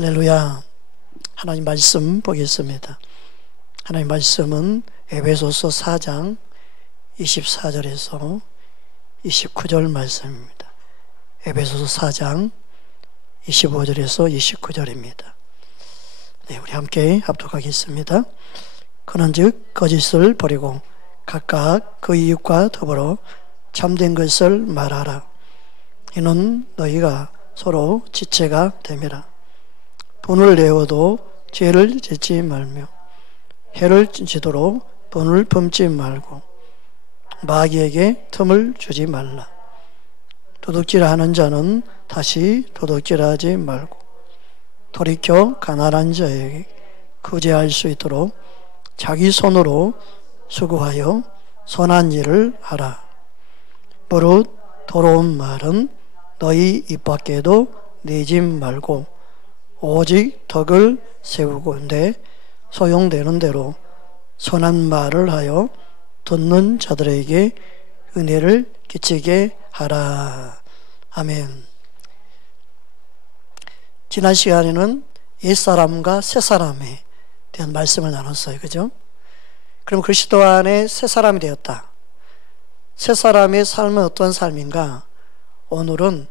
할렐루야. 하나님 말씀 보겠습니다. 하나님 말씀은 에베소서 4장 24절에서 29절 말씀입니다. 에베소서 4장 25절에서 29절입니다. 네, 우리 함께 합독하겠습니다. 그런즉 거짓을 버리고 각각 그 이웃과 더불어 참된 것을 말하라. 이는 너희가 서로 지체가 됨이라. 분을 내어도 죄를 짓지 말며 해를 지도록 분을 품지 말고 마귀에게 틈을 주지 말라. 도둑질하는 자는 다시 도둑질하지 말고 돌이켜 가난한 자에게 구제할 수 있도록 자기 손으로 수고하여 선한 일을 하라. 무릇 더러운 말은 너희 입 밖에도 내지 말고 오직 덕을 세우건대 소용되는 대로 선한 말을 하여 듣는 자들에게 은혜를 끼치게 하라. 아멘. 지난 시간에는 옛사람과 새사람에 대한 말씀을 나눴어요. 그죠? 그럼 그리스도 안에 새사람이 되었다. 새사람의 삶은 어떤 삶인가? 오늘은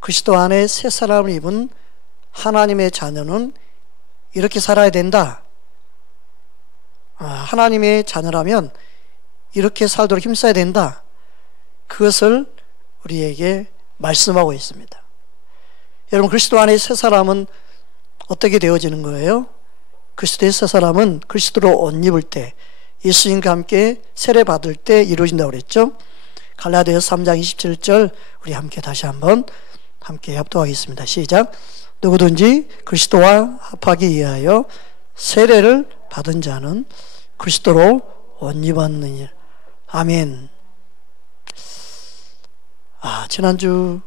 그리스도 안에 새사람을 입은 하나님의 자녀는 이렇게 살아야 된다. 하나님의 자녀라면 이렇게 살도록 힘써야 된다. 그것을 우리에게 말씀하고 있습니다. 여러분, 그리스도 안에 새 사람은 어떻게 되어지는 거예요? 그리스도의 새 사람은 그리스도로 옷 입을 때, 예수님과 함께 세례 받을 때 이루어진다고 그랬죠? 갈라디아서 3장 27절 우리 함께 다시 한번 함께 합독하겠습니다. 시작. 누구든지 그리스도와 합하기 위하여 세례를 받은 자는 그리스도로 옷 입었느니라. 아멘. 지난주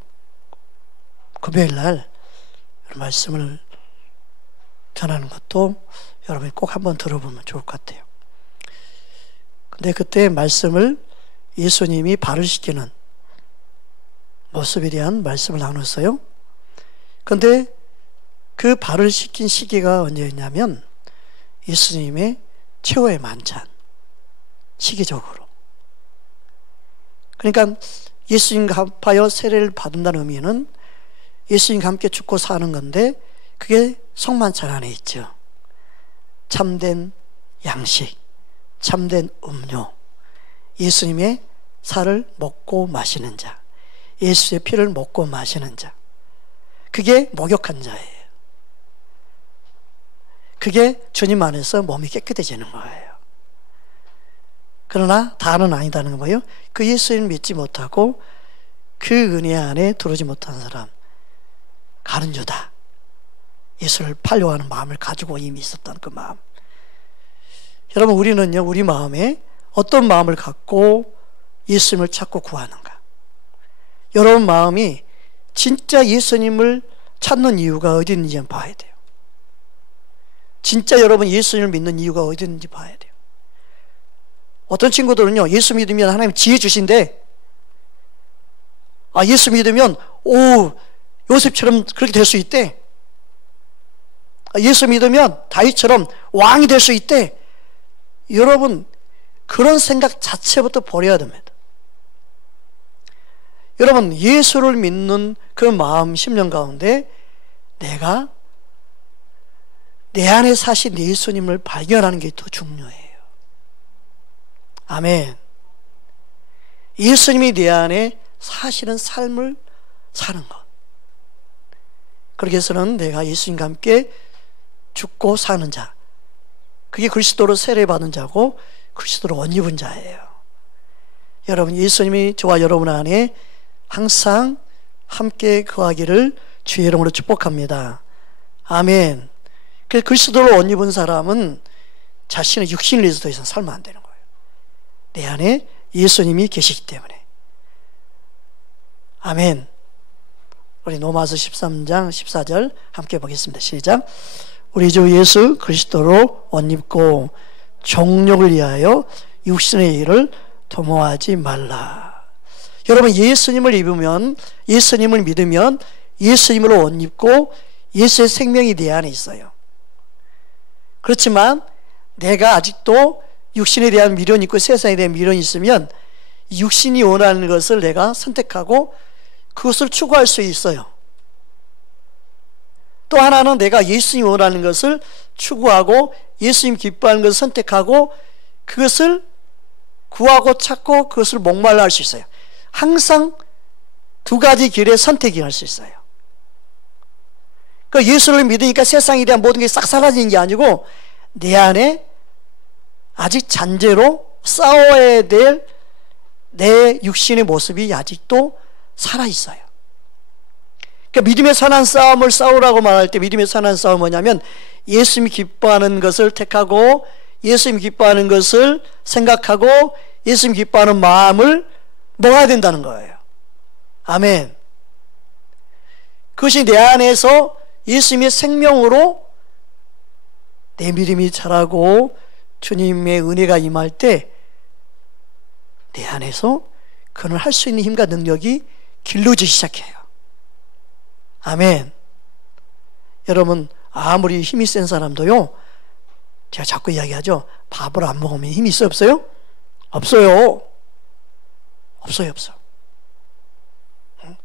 금요일 날 말씀을 전하는 것도 여러분이 꼭 한번 들어보면 좋을 것 같아요. 근데 그때 말씀을 예수님이 발을 씻기는 모습에 대한 말씀을 나눴어요. 근데 그 발을 씻긴 시기가 언제였냐면 예수님의 최후의 만찬 시기적으로. 그러니까 예수님과 합하여 세례를 받는다는 의미는 예수님과 함께 죽고 사는 건데 그게 성만찬 안에 있죠. 참된 양식, 참된 음료, 예수님의 살을 먹고 마시는 자, 예수의 피를 먹고 마시는 자, 그게 목욕한 자예요. 그게 주님 안에서 몸이 깨끗해지는 거예요. 그러나 다는 아니다는 건 뭐예요? 그 예수님을 믿지 못하고 그 은혜 안에 들어오지 못한 사람, 가룟 유다, 예수를 팔려고 하는 마음을 가지고 이미 있었던 그 마음. 여러분, 우리는요, 우리 마음에 어떤 마음을 갖고 예수님을 찾고 구하는가? 여러분 마음이 진짜 예수님을 찾는 이유가 어디 있는지 한번 봐야 돼요. 진짜 여러분 예수님을 믿는 이유가 어디 있는지 봐야 돼요. 어떤 친구들은요, 예수 믿으면 하나님 지혜 주신대. 예수 믿으면 요셉처럼 그렇게 될 수 있대. 예수 믿으면 다윗처럼 왕이 될 수 있대. 여러분, 그런 생각 자체부터 버려야 됩니다. 여러분, 예수를 믿는 그 마음, 심령 가운데 내가 내 안에 사신 예수님을 발견하는 게 더 중요해요. 아멘. 예수님이 내 안에 사시는 삶을 사는 것. 그렇게 해서는 내가 예수님과 함께 죽고 사는 자, 그게 그리스도로 세례받은 자고 그리스도로 옷 입은 자예요. 여러분, 예수님이 저와 여러분 안에 항상 함께 거하기를 주의 이름으로 축복합니다. 아멘. 그래서 그리스도로 옷 입은 사람은 자신의 육신을 위해서 더 이상 살면 안 되는 거예요. 내 안에 예수님이 계시기 때문에. 아멘. 우리 로마서 13장 14절 함께 보겠습니다. 시작. 우리 주 예수 그리스도로 옷 입고 정욕을 위하여 육신의 일을 도모하지 말라. 여러분, 예수님을 입으면, 예수님을 믿으면 예수님으로 옷 입고 예수의 생명이 내 안에 있어요. 그렇지만 내가 아직도 육신에 대한 미련이 있고 세상에 대한 미련이 있으면 육신이 원하는 것을 내가 선택하고 그것을 추구할 수 있어요. 또 하나는 내가 예수님이 원하는 것을 추구하고 예수님 기뻐하는 것을 선택하고 그것을 구하고 찾고 그것을 목말라 할 수 있어요. 항상 두 가지 길의 선택이 할 수 있어요. 그러니까 예수를 믿으니까 세상에 대한 모든 게 싹 사라지는 게 아니고 내 안에 아직 잔재로 싸워야 될 내 육신의 모습이 아직도 살아있어요. 그러니까 믿음의 선한 싸움을 싸우라고 말할 때 믿음의 선한 싸움은 뭐냐면 예수님이 기뻐하는 것을 택하고 예수님이 기뻐하는 것을 생각하고 예수님이 기뻐하는 마음을 먹어야 된다는 거예요. 아멘. 그것이 내 안에서 예수님의 생명으로 내 믿음이 자라고 주님의 은혜가 임할 때 내 안에서 그는 할 수 있는 힘과 능력이 길러지기 시작해요. 아멘. 여러분 아무리 힘이 센 사람도요, 제가 자꾸 이야기하죠. 밥을 안 먹으면 힘이 있어요, 없어요? 없어요. 없어요.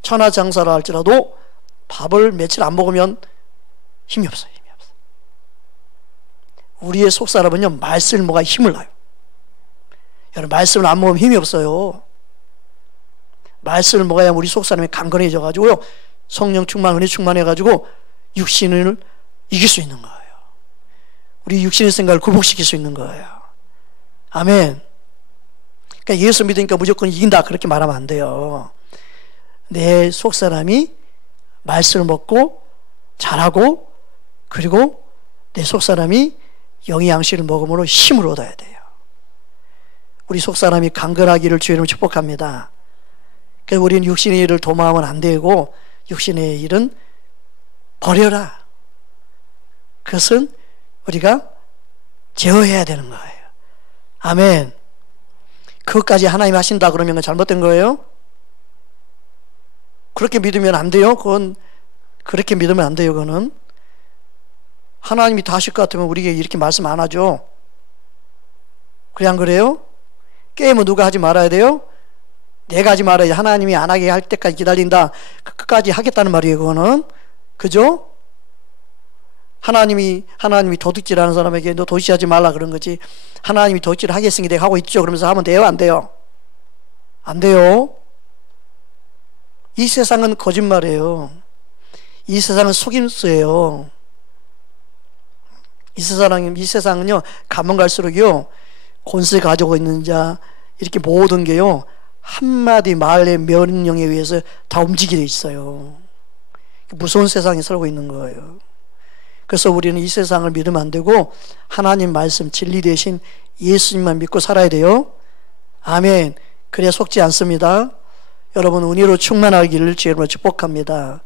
천하장사를 할지라도 밥을 며칠 안 먹으면 힘이 없어요. 우리의 속사람은요, 말씀을 먹어야 힘을 나요. 여러분, 말씀을 안 먹으면 힘이 없어요. 말씀을 먹어야 우리 속사람이 강건해져 가지고요, 성령 충만, 은혜 충만해 가지고 육신을 이길 수 있는 거예요. 우리 육신의 생각을 굴복시킬 수 있는 거예요. 아멘. 그러니까 예수 믿으니까 무조건 이긴다 그렇게 말하면 안 돼요. 내 속사람이 말씀을 먹고 자라고, 그리고 내 속사람이 영의 양식을 먹음으로 힘을 얻어야 돼요. 우리 속사람이 강건하기를 주의 이름으로 축복합니다. 그래서 우리는 육신의 일을 도모하면 안 되고 육신의 일은 버려라. 그것은 우리가 제어해야 되는 거예요. 아멘. 그것까지 하나님이 하신다 그러면 잘못된 거예요? 그렇게 믿으면 안 돼요. 그건 그렇게 믿으면 안 돼요. 그거는 하나님이 다 하실 것 같으면 우리에게 이렇게 말씀 안 하죠. 그래 안 그래요? 게임은 누가 하지 말아야 돼요? 내가 하지 말아야 돼. 하나님이 안 하게 할 때까지 기다린다. 끝까지 하겠다는 말이에요. 그거는 그죠? 하나님이 도둑질하는 사람에게 너 도둑질하지 말라 그런 거지. 하나님이 도둑질 하겠으니 내가 하고 있죠. 그러면서 하면 돼요? 안 돼요? 안 돼요. 이 세상은 거짓말이에요. 이 세상은 속임수예요. 이 세상은요, 가면 갈수록요, 권세 가지고 있는 자, 이렇게 모든 게요, 한마디 말의 명령에 의해서 다 움직이게 있어요. 무서운 세상에 살고 있는 거예요. 그래서 우리는 이 세상을 믿으면 안 되고, 하나님 말씀, 진리 대신 예수님만 믿고 살아야 돼요. 아멘. 그래야 속지 않습니다. 여러분, 은혜로 충만하기를 주님으로 축복합니다.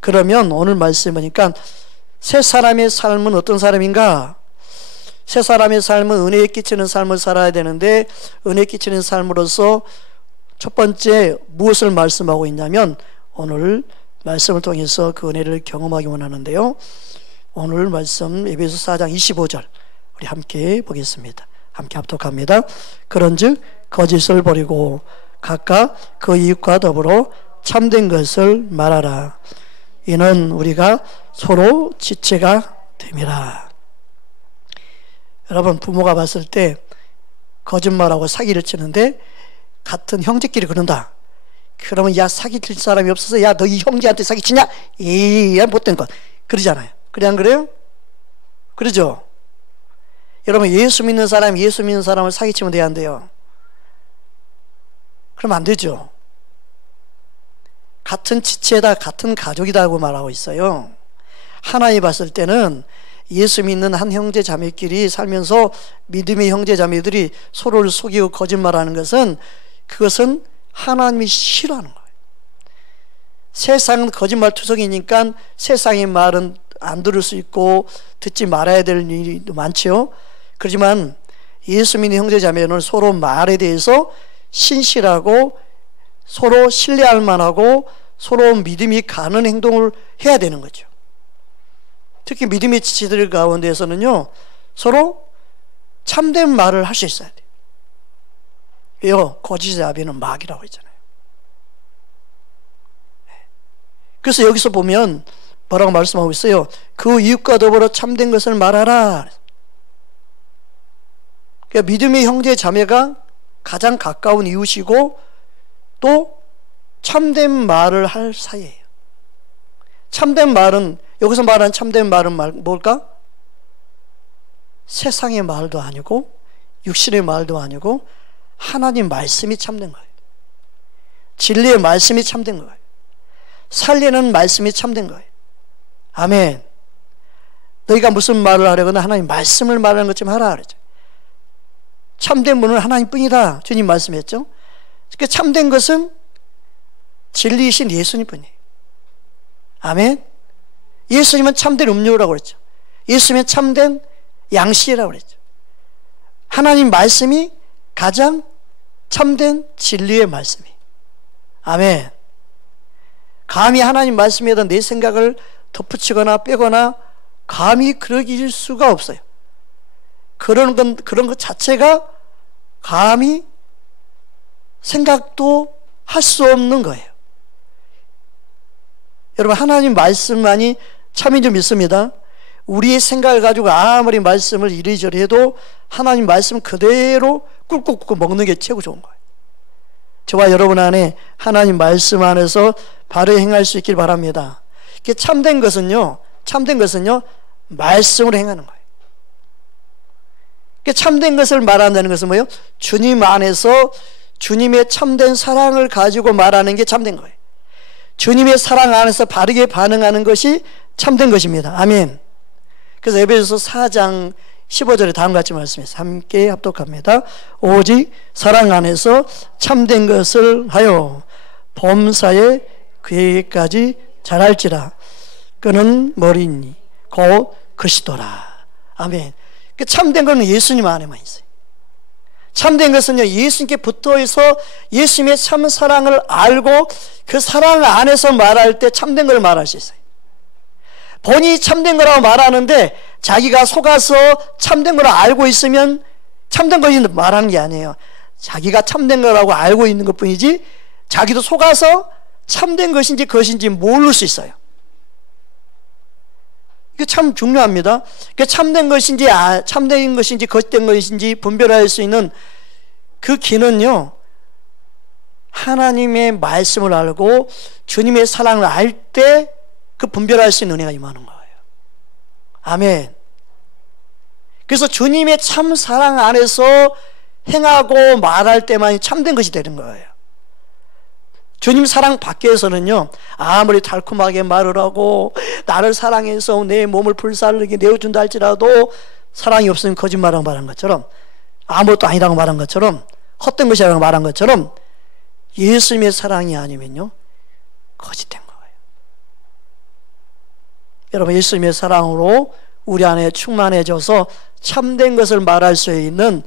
그러면 오늘 말씀 보니까, 새 사람의 삶은 어떤 사람인가? 새 사람의 삶은 은혜에 끼치는 삶을 살아야 되는데, 은혜에 끼치는 삶으로서 첫 번째 무엇을 말씀하고 있냐면, 오늘 말씀을 통해서 그 은혜를 경험하기 원하는데요. 오늘 말씀 에베소 4장 25절 우리 함께 보겠습니다. 함께 합독합니다. 그런즉 거짓을 버리고 각각 그 이웃과 더불어 참된 것을 말하라. 이는 우리가 서로 지체가 됨이라. 여러분, 부모가 봤을 때 거짓말하고 사기를 치는데 같은 형제끼리 그런다. 그러면 야, 사기칠 사람이 없어서 야, 너 이 형제한테 사기치냐? 에이, 못된 것. 그러잖아요. 그래 안 그래요? 그러죠? 여러분, 예수 믿는 사람을 사기치면 돼야 안 돼요? 그러면 안 되죠. 같은 지체다, 같은 가족이다고 말하고 있어요. 하나님 봤을 때는 예수 믿는 한 형제 자매끼리 살면서 믿음의 형제 자매들이 서로를 속이고 거짓말하는 것은, 그것은 하나님이 싫어하는 거예요. 세상은 거짓말 투성이니까 세상의 말은 안 들을 수 있고 듣지 말아야 될 일이 많죠. 그렇지만 예수 믿는 형제 자매는 서로 말에 대해서 신실하고 서로 신뢰할 만하고 서로 믿음이 가는 행동을 해야 되는 거죠. 특히 믿음의 지체들 가운데에서는요, 서로 참된 말을 할 수 있어야 돼요. 왜요? 거짓의 아비는 마귀라고 했잖아요. 그래서 여기서 보면 뭐라고 말씀하고 있어요? 그 이웃과 더불어 참된 것을 말하라. 그러니까 믿음의 형제 자매가 가장 가까운 이웃이고 또 참된 말을 할 사이예요. 참된 말은, 여기서 말하는 참된 말은 뭘까? 세상의 말도 아니고 육신의 말도 아니고 하나님 말씀이 참된 거예요. 진리의 말씀이 참된 거예요. 살리는 말씀이 참된 거예요. 아멘. 너희가 무슨 말을 하려거나 하나님 말씀을 말하는 것 좀 하라 그러죠. 참된 분은 하나님뿐이다 주님 말씀했죠. 그러니까 참된 것은 진리이신 예수님뿐이에요. 아멘. 예수님은 참된 음료라고 그랬죠. 예수님은 참된 양식이라고 그랬죠. 하나님 말씀이 가장 참된 진리의 말씀이에요. 아멘. 감히 하나님 말씀에다 내 생각을 덧붙이거나 빼거나 감히 그러길 수가 없어요. 그런 것 자체가 감히 생각도 할 수 없는 거예요. 여러분, 하나님 말씀만이 참인 줄 믿습니다. 우리의 생각을 가지고 아무리 말씀을 이리저리 해도 하나님 말씀 그대로 꿀꿀꿀 먹는 게 최고 좋은 거예요. 저와 여러분 안에 하나님 말씀 안에서 바로 행할 수 있길 바랍니다. 참된 것은요, 말씀으로 행하는 거예요. 참된 것을 말한다는 것은 뭐예요? 주님 안에서 주님의 참된 사랑을 가지고 말하는 게 참된 거예요. 주님의 사랑 안에서 바르게 반응하는 것이 참된 것입니다. 아멘. 그래서 에베소서 4장 15절에 다음과 같이 말씀해서 함께 합독합니다. 오직 사랑 안에서 참된 것을 하여 범사에 그에게까지 자랄지라. 그는 머리니 곧 그리스도라. 아멘. 참된 것은 예수님 안에만 있어요. 참된 것은요, 예수님께 붙어있어 예수님의 참 사랑을 알고 그 사랑 안에서 말할 때 참된 걸 말할 수 있어요. 본인이 참된 거라고 말하는데 자기가 속아서 참된 걸 알고 있으면 참된 것이 말하는 게 아니에요. 자기가 참된 거라고 알고 있는 것 뿐이지 자기도 속아서 참된 것인지 그것인지 모를 수 있어요. 이게 참 중요합니다. 참된 것인지 거짓된 것인지 분별할 수 있는 그 기는요, 하나님의 말씀을 알고 주님의 사랑을 알 때 그 분별할 수 있는 은혜가 임하는 거예요. 아멘. 그래서 주님의 참 사랑 안에서 행하고 말할 때만이 참된 것이 되는 거예요. 주님 사랑 밖에서는요, 아무리 달콤하게 말을 하고 나를 사랑해서 내 몸을 불살르게 내어준다 할지라도 사랑이 없으면 거짓말하고 말한 것처럼, 아무것도 아니라고 말한 것처럼, 헛된 것이라고 말한 것처럼 예수님의 사랑이 아니면요, 거짓된 거예요. 여러분, 예수님의 사랑으로 우리 안에 충만해져서 참된 것을 말할 수 있는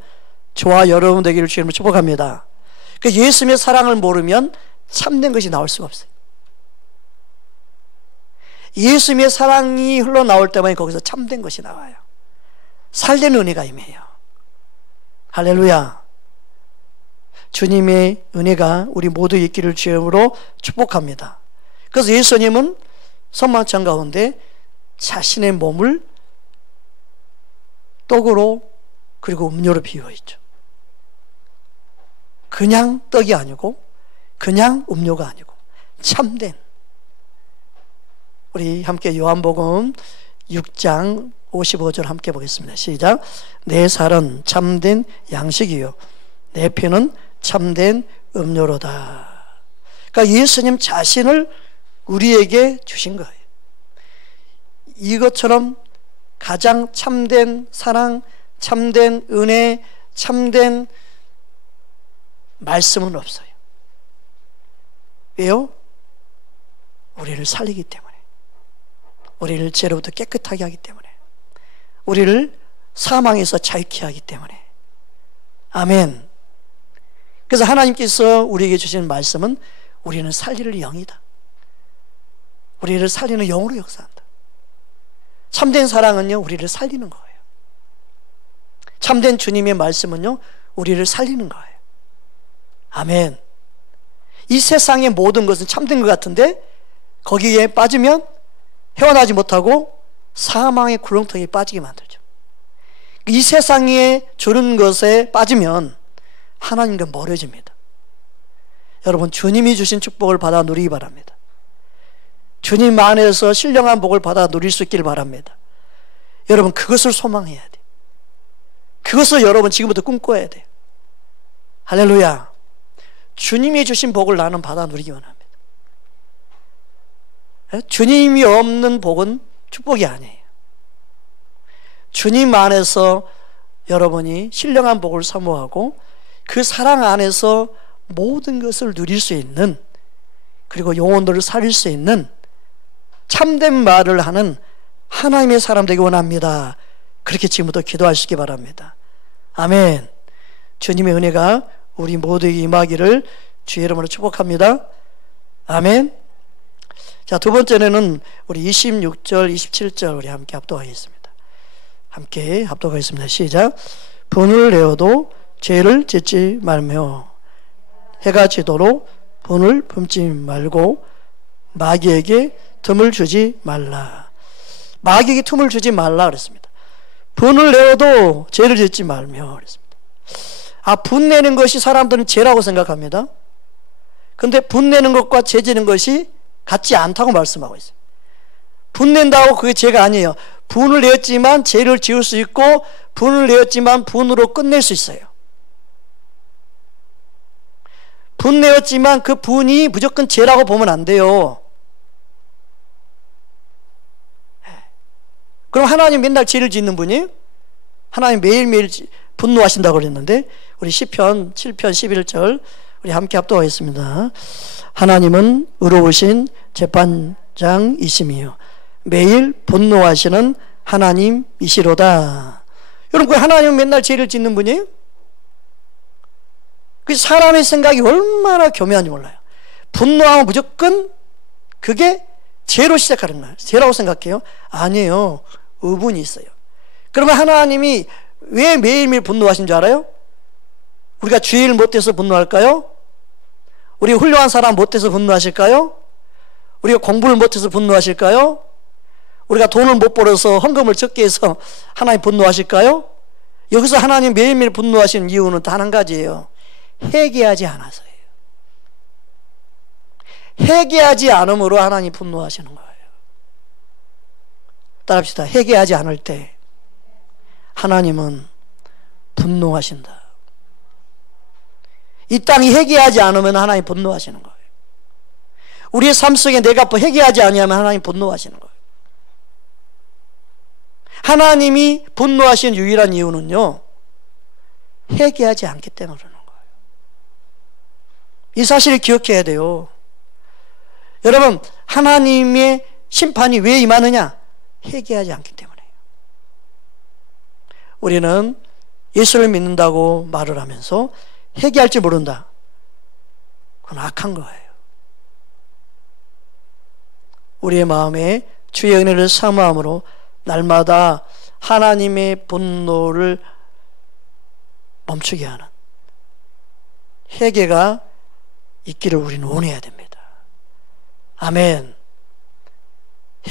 저와 여러분 되기를 주님으로 축복합니다. 예수님의 사랑을 모르면 참된 것이 나올 수가 없어요. 예수님의 사랑이 흘러나올 때만 거기서 참된 것이 나와요. 살리는 은혜가 임해요. 할렐루야. 주님의 은혜가 우리 모두 있기를 주님으로 축복합니다. 그래서 예수님은 선망창 가운데 자신의 몸을 떡으로 그리고 음료로 비유했죠. 그냥 떡이 아니고 그냥 음료가 아니고 참된, 우리 함께 요한복음 6장 55절 함께 보겠습니다. 시작. 내 살은 참된 양식이요 내 피는 참된 음료로다. 그러니까 예수님 자신을 우리에게 주신 거예요. 이것처럼 가장 참된 사랑, 참된 은혜, 참된 말씀은 없어요. 왜요? 우리를 살리기 때문에, 우리를 죄로부터 깨끗하게 하기 때문에, 우리를 사망에서 자유케 하기 때문에. 아멘. 그래서 하나님께서 우리에게 주신 말씀은 우리는 살리는 영이다. 우리를 살리는 영으로 역사한다. 참된 사랑은요, 우리를 살리는 거예요. 참된 주님의 말씀은요, 우리를 살리는 거예요. 아멘. 이 세상의 모든 것은 참된 것 같은데 거기에 빠지면 헤어나지 못하고 사망의 굴렁텅이에 빠지게 만들죠. 이 세상에 주는 것에 빠지면 하나님과 멀어집니다. 여러분, 주님이 주신 축복을 받아 누리기 바랍니다. 주님 안에서 신령한 복을 받아 누릴 수 있기를 바랍니다. 여러분, 그것을 소망해야 돼요. 그것을 여러분 지금부터 꿈꿔야 돼요. 할렐루야. 주님이 주신 복을 나는 받아 누리기만 합니다. 주님이 없는 복은 축복이 아니에요. 주님 안에서 여러분이 신령한 복을 사모하고 그 사랑 안에서 모든 것을 누릴 수 있는, 그리고 영혼들을 살릴 수 있는 참된 말을 하는 하나님의 사람 되기 원합니다. 그렇게 지금부터 기도하시기 바랍니다. 아멘. 주님의 은혜가 우리 모두에게 임하기를 주의 이름으로 축복합니다. 아멘. 자, 두 번째는 우리 26절, 27절 우리 함께 합독하겠습니다. 함께 합독하겠습니다. 시작. 분을 내어도 죄를 짓지 말며 해가 지도록 분을 품지 말고 마귀에게 틈을 주지 말라. 마귀에게 틈을 주지 말라 그랬습니다. 분을 내어도 죄를 짓지 말며 그랬습니다. 분 내는 것이 사람들은 죄라고 생각합니다. 근데 분 내는 것과 죄 지는 것이 같지 않다고 말씀하고 있어요. 분 낸다고 그게 죄가 아니에요. 분을 내었지만 죄를 지을 수 있고, 분을 내었지만 분으로 끝낼 수 있어요. 분 내었지만 그 분이 무조건 죄라고 보면 안 돼요. 그럼 하나님 맨날 죄를 짓는 분이? 하나님 매일매일 분노하신다고 그랬는데, 우리 시편 7편 11절 우리 함께 합독하겠습니다. 하나님은 의로우신 재판장이시며 매일 분노하시는 하나님이시로다. 여러분, 그 하나님은 맨날 죄를 짓는 분이에요? 그 사람의 생각이 얼마나 교묘한지 몰라요. 분노하면 무조건 그게 죄로 시작하는 거예요. 죄라고 생각해요? 아니에요. 의문이 있어요. 그러면 하나님이 왜 매일매일 분노하신 줄 알아요? 우리가 주일 못해서 분노할까요? 우리가 훌륭한 사람 못해서 분노하실까요? 우리가 공부를 못해서 분노하실까요? 우리가 돈을 못 벌어서 헌금을 적게 해서 하나님 분노하실까요? 여기서 하나님 매일매일 분노하시는 이유는 단 한 가지예요. 회개하지 않아서예요. 회개하지 않음으로 하나님 분노하시는 거예요. 따라합시다. 회개하지 않을 때 하나님은 분노하신다. 이 땅이 회개하지 않으면 하나님 분노하시는 거예요. 우리의 삶 속에 내가 회개하지 않으면 하나님 분노하시는 거예요. 하나님이 분노하시는 유일한 이유는요, 회개하지 않기 때문에 그러는 거예요. 이 사실을 기억해야 돼요. 여러분, 하나님의 심판이 왜 임하느냐? 회개하지 않기 때문에요. 우리는 예수를 믿는다고 말을 하면서 회개할 줄 모른다. 그건 악한 거예요. 우리의 마음에 주의 은혜를 사모함으로 날마다 하나님의 분노를 멈추게 하는 회개가 있기를 우리는 원해야 됩니다. 아멘.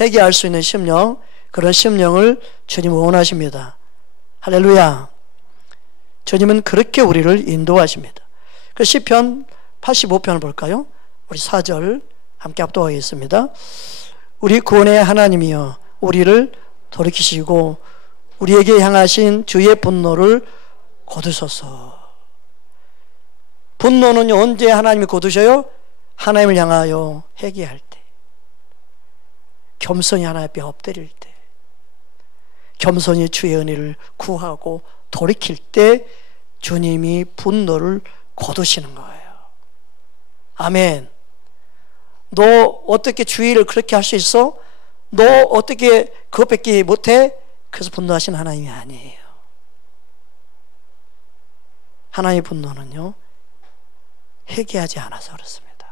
회개할 수 있는 심령, 그런 심령을 주님은 원하십니다. 할렐루야. 주님은 그렇게 우리를 인도하십니다. 그 시편 85편을 볼까요? 우리 4절 함께 합독하겠습니다. 우리 구원의 하나님이여 우리를 돌이키시고 우리에게 향하신 주의 분노를 거두소서. 분노는요, 언제 하나님이 거두셔요? 하나님을 향하여 회개할 때, 겸손히 하나님 앞에 엎드릴 때, 겸손히 주의 은혜를 구하고 돌이킬 때 주님이 분노를 거두시는 거예요. 아멘. 너 어떻게 주의를 그렇게 할 수 있어? 너 어떻게 그것밖에 못해? 그래서 분노하시는 하나님이 아니에요. 하나님의 분노는요, 회개하지 않아서 그렇습니다.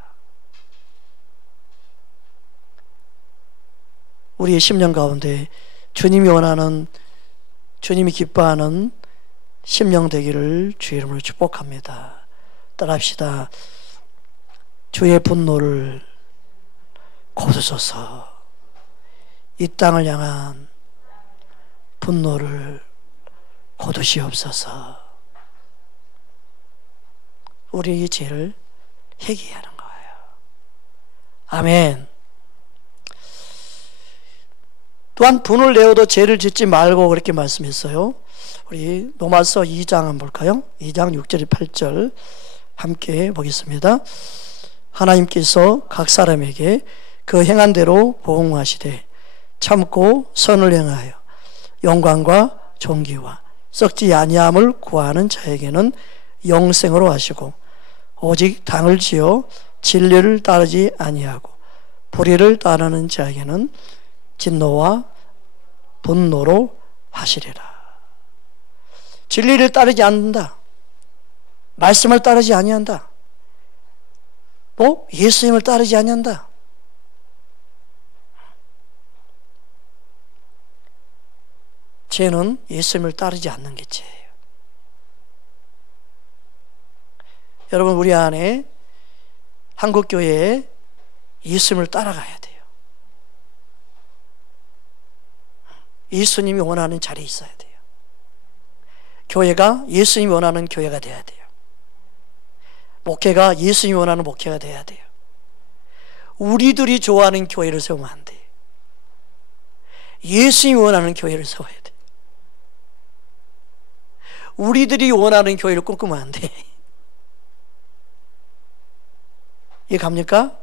우리의 심령 가운데 주님이 원하는, 주님이 기뻐하는 심령 되기를 주의 이름으로 축복합니다. 따라합시다. 주의 분노를 거두소서. 이 땅을 향한 분노를 거두시옵소서. 우리의 죄를 회개하는 거예요. 아멘. 또한 분을 내어도 죄를 짓지 말고 그렇게 말씀했어요. 우리 로마서 2장 한번 볼까요? 2장 6절 8절 함께 보겠습니다. 하나님께서 각 사람에게 그 행한 대로 보응하시되 참고 선을 행하여 영광과 존귀와 썩지 아니함을 구하는 자에게는 영생으로 하시고 오직 당을 지어 진리를 따르지 아니하고 불의를 따르는 자에게는 진노와 분노로 하시리라. 진리를 따르지 않는다. 말씀을 따르지 아니한다. 또 예수님을 따르지 아니한다. 죄는 예수님을 따르지 않는 게 죄예요. 여러분, 우리 안에 한국교회에 예수님을 따라가야 돼요. 예수님이 원하는 자리에 있어야 돼요. 교회가 예수님이 원하는 교회가 돼야 돼요. 목회가 예수님이 원하는 목회가 돼야 돼요. 우리들이 좋아하는 교회를 세우면 안 돼요. 예수님이 원하는 교회를 세워야 돼요. 우리들이 원하는 교회를 꿈꾸면 안 돼. 이해 갑니까?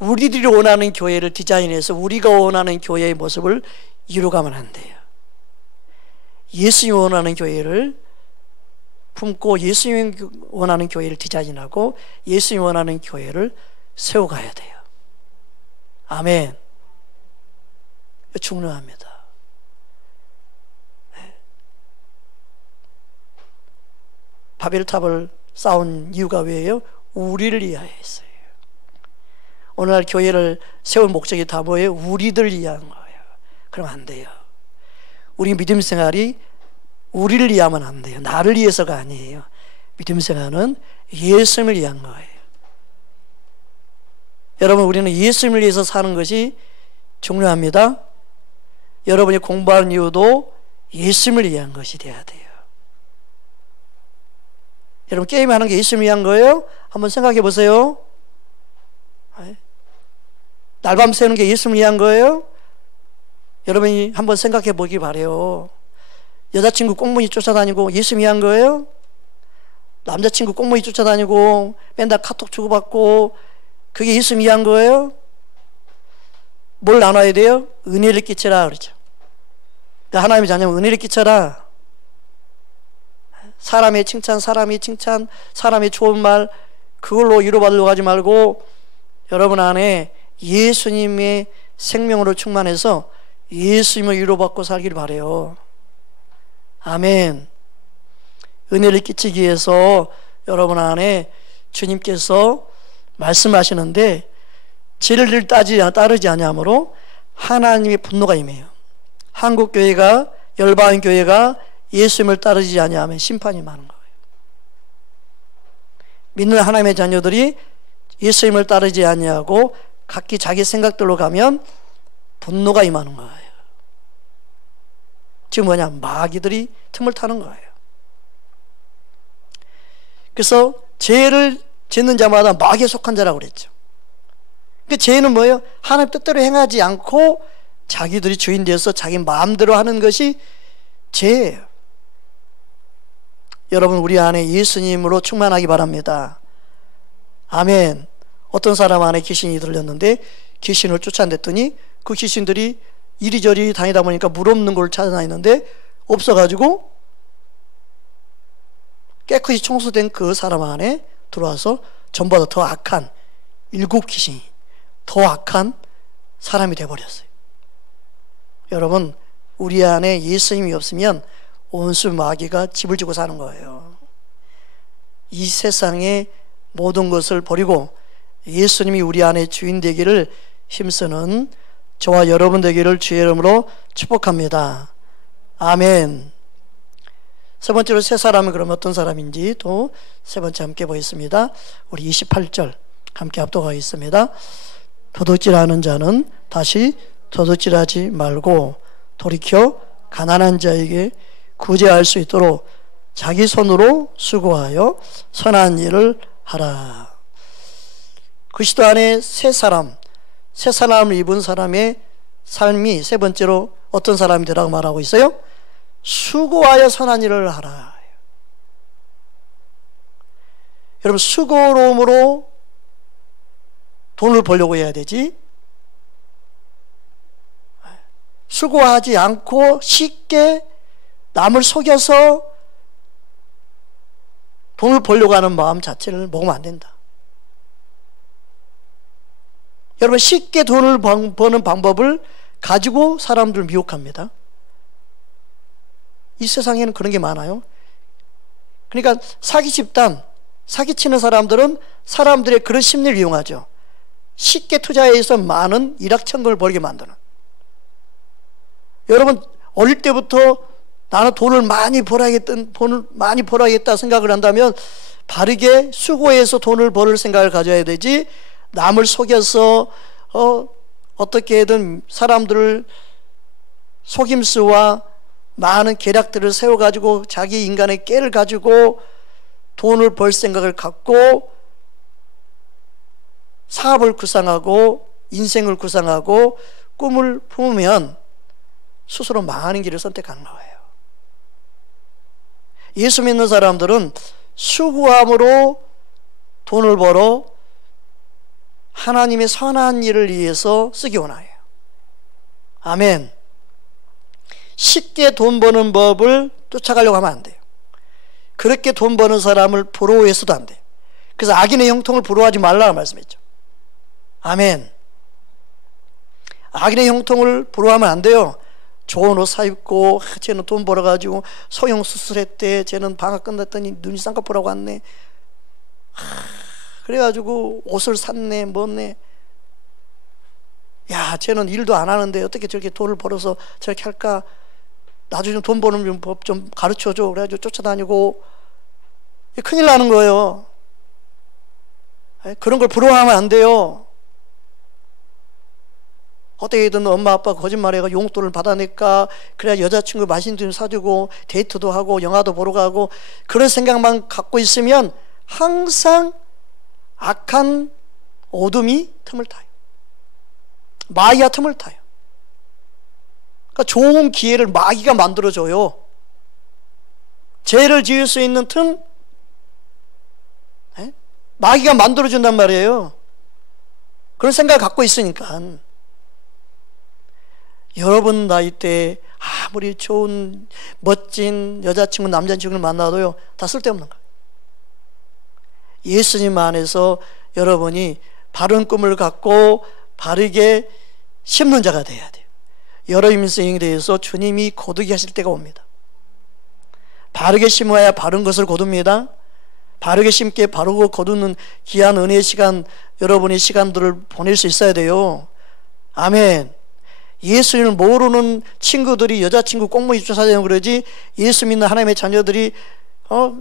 우리들이 원하는 교회를 디자인해서 우리가 원하는 교회의 모습을 이루어가면 안 돼요. 예수님이 원하는 교회를 품고 예수님이 원하는 교회를 디자인하고 예수님이 원하는 교회를 세워가야 돼요. 아멘. 중요합니다. 바벨탑을 쌓은 이유가 왜예요? 우리를 위하여 했어요. 오늘날 교회를 세울 목적이 다 뭐예요? 우리들 위한 거예요. 그러면 안 돼요. 우리 믿음 생활이 우리를 위하면 안 돼요. 나를 위해서가 아니에요. 믿음 생활은 예수님을 위한 거예요. 여러분, 우리는 예수님을 위해서 사는 것이 중요합니다. 여러분이 공부하는 이유도 예수님을 위한 것이 돼야 돼요. 여러분, 게임하는 게 예수님을 위한 거예요? 한번 생각해 보세요. 날밤 새는 게 예수님을 위한 거예요? 여러분이 한번 생각해 보기 바래요. 여자친구 꽁무니 쫓아다니고 예수님을 위한 거예요? 남자친구 꽁무니 쫓아다니고 맨날 카톡 주고받고 그게 예수님을 위한 거예요? 뭘 나눠야 돼요? 은혜를 끼쳐라 그러죠. 하나님의 자녀는 은혜를 끼쳐라. 사람의 칭찬, 사람의 좋은 말 그걸로 위로받으려고 하지 말고 여러분 안에 예수님의 생명으로 충만해서 예수님을 위로받고 살기를 바라요. 아멘. 은혜를 끼치기 위해서 여러분 안에 주님께서 말씀하시는데 진리를 따르지 아니하므로 하나님의 분노가 임해요. 한국교회가 열방교회가 예수님을 따르지 아니하면 심판이 많은 거예요. 믿는 하나님의 자녀들이 예수님을 따르지 아니하고 각기 자기 생각들로 가면 분노가 임하는 거예요. 지금 뭐냐? 마귀들이 틈을 타는 거예요. 그래서 죄를 짓는 자마다 마귀에 속한 자라고 그랬죠. 그 죄는 뭐예요? 하나님 뜻대로 행하지 않고 자기들이 주인 되어서 자기 마음대로 하는 것이 죄예요. 여러분, 우리 안에 예수님으로 충만하기 바랍니다. 아멘. 어떤 사람 안에 귀신이 들렸는데 귀신을 쫓아냈더니 그 귀신들이 이리저리 다니다 보니까 물 없는 걸 찾아다니는데 없어가지고 깨끗이 청소된 그 사람 안에 들어와서 전보다 더 악한 7 귀신이 더 악한 사람이 되어버렸어요. 여러분, 우리 안에 예수님이 없으면 온수 마귀가 집을 지고 사는 거예요. 이 세상의 모든 것을 버리고 예수님이 우리 안에 주인 되기를 힘쓰는 저와 여러분 되기를 주의 이름으로 축복합니다. 아멘. 세 번째로 새 사람은 그럼 어떤 사람인지 또 세 번째 함께 보겠습니다. 우리 28절 함께 압도하겠습니다. 도둑질하는 자는 다시 도둑질하지 말고 돌이켜 가난한 자에게 구제할 수 있도록 자기 손으로 수고하여 선한 일을 하라. 그리스도 안에 새 사람을 입은 사람의 삶이 세 번째로 어떤 사람이 되라고 말하고 있어요? 수고하여 선한 일을 하라. 여러분, 수고로움으로 돈을 벌려고 해야 되지, 수고하지 않고 쉽게 남을 속여서 돈을 벌려고 하는 마음 자체를 먹으면 안 된다. 여러분, 쉽게 돈을 버는 방법을 가지고 사람들을 미혹합니다. 이 세상에는 그런 게 많아요. 그러니까 사기 집단, 사기치는 사람들은 사람들의 그런 심리를 이용하죠. 쉽게 투자해서 많은 일확천금을 벌게 만드는. 여러분, 어릴 때부터 나는 돈을 많이 벌어야겠다 생각을 한다면 바르게 수고해서 돈을 벌을 생각을 가져야 되지, 남을 속여서 어떻게든 사람들을 속임수와 많은 계략들을 세워가지고 자기 인간의 깨를 가지고 돈을 벌 생각을 갖고 사업을 구상하고 인생을 구상하고 꿈을 품으면 스스로 망하는 길을 선택하는 거예요. 예수 믿는 사람들은 수고함으로 돈을 벌어 하나님의 선한 일을 위해서 쓰기 원해요. 아멘. 쉽게 돈 버는 법을 쫓아가려고 하면 안 돼요. 그렇게 돈 버는 사람을 부러워해서도 안 돼요. 그래서 악인의 형통을 부러워하지 말라고 말씀했죠. 아멘. 악인의 형통을 부러워하면 안 돼요. 좋은 옷 사입고, 쟤는 돈 벌어가지고 성형수술했대, 쟤는 방학 끝났더니 눈이 쌍꺼풀하고 왔네, 그래가지고 옷을 샀네 뭐네, 야 쟤는 일도 안 하는데 어떻게 저렇게 돈을 벌어서 저렇게 할까, 나중에 돈 버는 법 좀 가르쳐줘. 그래가지고 쫓아다니고 큰일 나는 거예요. 그런 걸 부러워하면 안 돼요. 어떻게든 엄마 아빠 거짓말해가 용돈을 받아낼까, 그래야 여자친구 맛있는 돈 사주고 데이트도 하고 영화도 보러 가고, 그런 생각만 갖고 있으면 항상 악한 어둠이 틈을 타요. 마귀가 틈을 타요. 그러니까 좋은 기회를 마귀가 만들어줘요. 죄를 지을 수 있는 틈 마귀가 만들어준단 말이에요. 그런 생각을 갖고 있으니까. 여러분 나이 때 아무리 좋은 멋진 여자친구 남자친구를 만나도요, 다 쓸데없는 거예요. 예수님 안에서 여러분이 바른 꿈을 갖고 바르게 심는 자가 돼야 돼요. 여러분 인생에 대해서 주님이 거두게 하실 때가 옵니다. 바르게 심어야 바른 것을 거둡니다. 바르게 심게 바르고 거두는 귀한 은혜의 시간, 여러분의 시간들을 보낼 수 있어야 돼요. 아멘. 예수님을 모르는 친구들이 여자친구 꽁무니 쫓아다니고 그러지, 예수 믿는 하나님의 자녀들이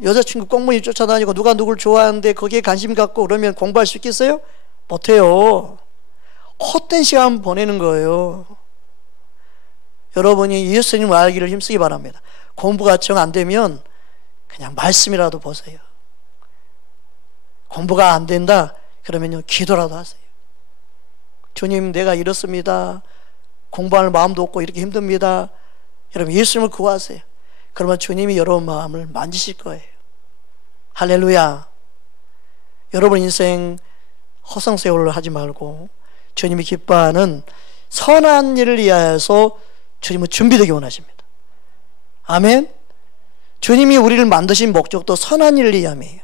여자친구 꽁무니 쫓아다니고 누가 누굴 좋아하는데 거기에 관심 갖고 그러면 공부할 수 있겠어요? 못해요. 헛된 시간 보내는 거예요. 여러분이 예수님을 알기를 힘쓰기 바랍니다. 공부가 정 안 되면 그냥 말씀이라도 보세요. 공부가 안 된다 그러면요, 기도라도 하세요. 주님, 내가 이렇습니다. 공부할 마음도 없고 이렇게 힘듭니다. 여러분 예수님을 구하세요. 그러면 주님이 여러분 마음을 만지실 거예요. 할렐루야. 여러분 인생 허송세월을 하지 말고 주님이 기뻐하는 선한 일을 위하여서 주님은 준비되기 원하십니다. 아멘. 주님이 우리를 만드신 목적도 선한 일을 위함이에요.